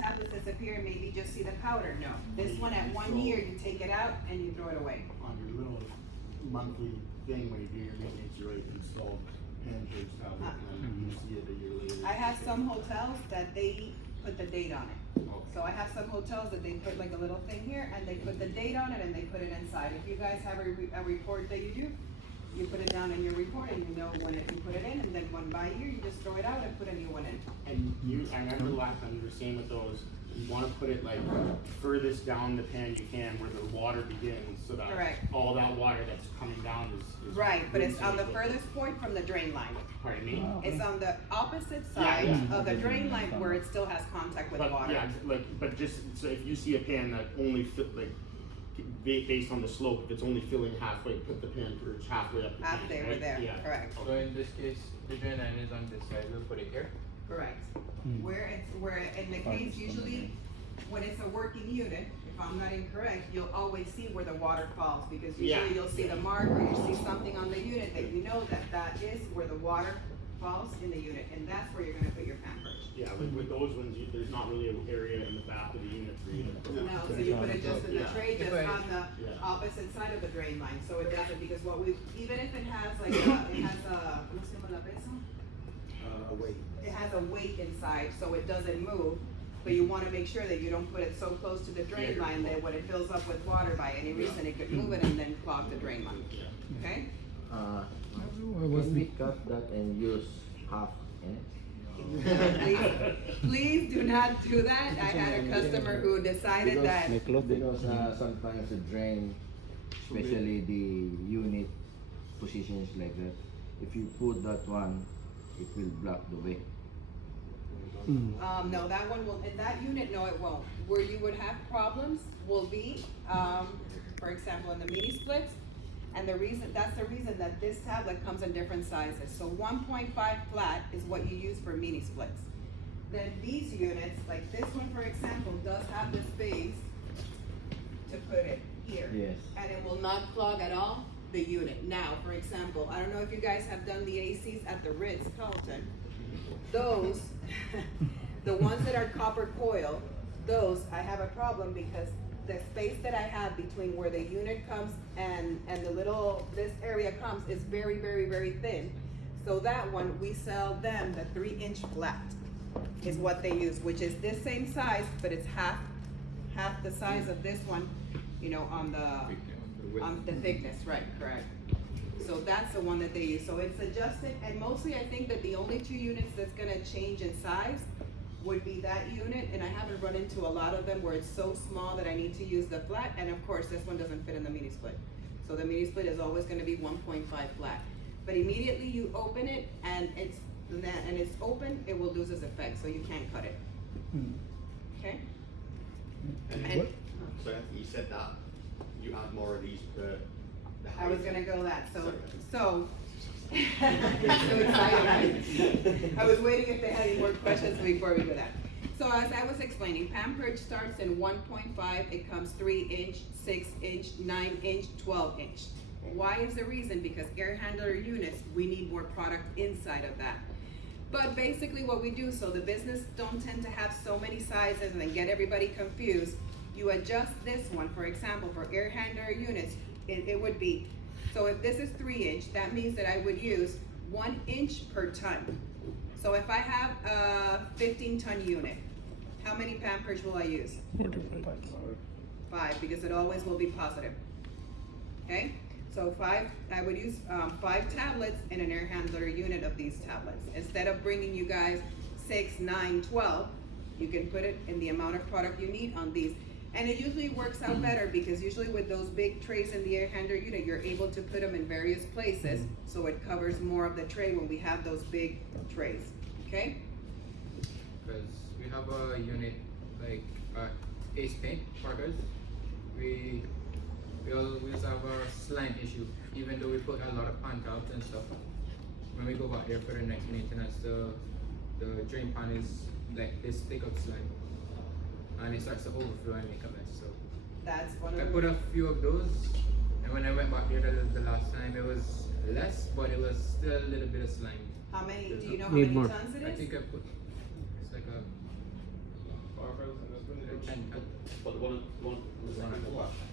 tablets disappear and maybe just see the powder. No, this one at 1 year, you take it out and you throw it away. On your little monthly thing when you do your maintenance, you already installed Panther's tablet and you see it a year later. I have some hotels that they put the date on it. Okay. So I have some hotels that they put like a little thing here and they put the date on it and they put it inside. If you guys have a report that you do, you put it down in your report and you know when you put it in, and then one by year, you just throw it out and put a new one in. And I remember last time you were saying with those, you wanna put it like furthest down the pan you can where the water begins, so that Correct. all that water that's coming down is. Right, but it's on the rinsing. furthest point from the drain line. Pardon me? It's on the opposite side Yeah. of the drain line where it still has contact with But, water. yeah, but just, so if you see a pan that only fit, like, based on the slope, if it's only filling halfway, put the pan perch halfway up the pan, After right? we're there, Yeah. correct, So in this case, the drain line is on this side, we'll put it here. correct. Where in the case, usually, when it's a working unit, if I'm not incorrect, you'll always see where the water falls, because usually Yeah. you'll see the mark or you see something on the unit that you know that is where the water falls in the unit, and that's where you're gonna put your pan perch. Yeah, with those ones, there's not really an area in the back of the unit for you to put. No, so you put it just in the Yeah. tray, just on the Yeah. opposite side of the drain line, so it doesn't, because what we, even if it has like, it has a, ¿cómo se llama la peso? Wait. It has a weight inside, so it doesn't move, but you wanna make sure that you don't put it so close to the drain line that when it fills up with water by any reason, it could move it and then clog the drain line, okay? Can we cut that and use half in it? Please do not do that, I had a customer who decided that, Because sometimes the drain, especially the unit positions like that, if you put that one, it will block the way. no, that one will, in that unit, no, it won't. Where you would have problems will be, for example, in the mini splits. And that's the reason that this tablet comes in different sizes. So 1.5 flat is what you use for mini splits. Then these units, like this one, for example, does have the space to put it here. Yes. And it will not clog at all the unit. Now, for example, I don't know if you guys have done the ACs at the Ritz-Carlton. Those, the ones that are copper coil, those, I have a problem because the space that I have between where the unit comes and the little, this area comes is very, very, very thin. So that one, we sell them the 3-inch flat is what they use, which is this same size, but it's half the size of this one, you know, on the thickness, right, correct. So that's the one that they use, so it's adjusted, and mostly I think that the only 2 units that's gonna change in size would be that unit, and I haven't run into a lot of them where it's so small that I need to use the flat, and of course, this one doesn't fit in the mini split. So the mini split is always gonna be 1.5 flat. But immediately you open it, and it's open, it will lose its effect, so you can't cut it. Okay? And So you said that you had more of these, the I was gonna go that, so so excited. I was waiting if they had any more questions before we do that. So as I was explaining, Pan Perch starts in 1.5, it comes 3-inch, 6-inch, 9-inch, 12-inch. Why is the reason? Because air handler units, we need more product inside of that. But basically what we do, so the business don't tend to have so many sizes and then get everybody confused, you adjust this one, for example, for air handler units, it would be, so if this is 3-inch, that means that I would use 1 inch per ton. So if I have a 15-ton unit, how many Pan Perch will I use? 5, because it always will be positive. Okay, so 5, I would use 5 tablets in an air handler unit of these tablets. Instead of bringing you guys 6, 9, 12, you can put it in the amount of product you need on these. And it usually works out better because usually with those big trays in the air handler unit, you're able to put them in various places, so it covers more of the tray when we have those big trays, okay? Because we have a unit like Ace Paint Parkers. We always have a slime issue, even though we put a lot of pan caps and stuff. When we go back there for the next maintenance, the drain pan is like this thick of slime, and it starts to overflow and make a mess. So That's one I of put a few of those, and when I went back there the last time, it was less, but it was still a little bit of slime. how many, do you know how Need many more. tons it I is? think I put, it's like a Parkers and this one. And But the one one at the back.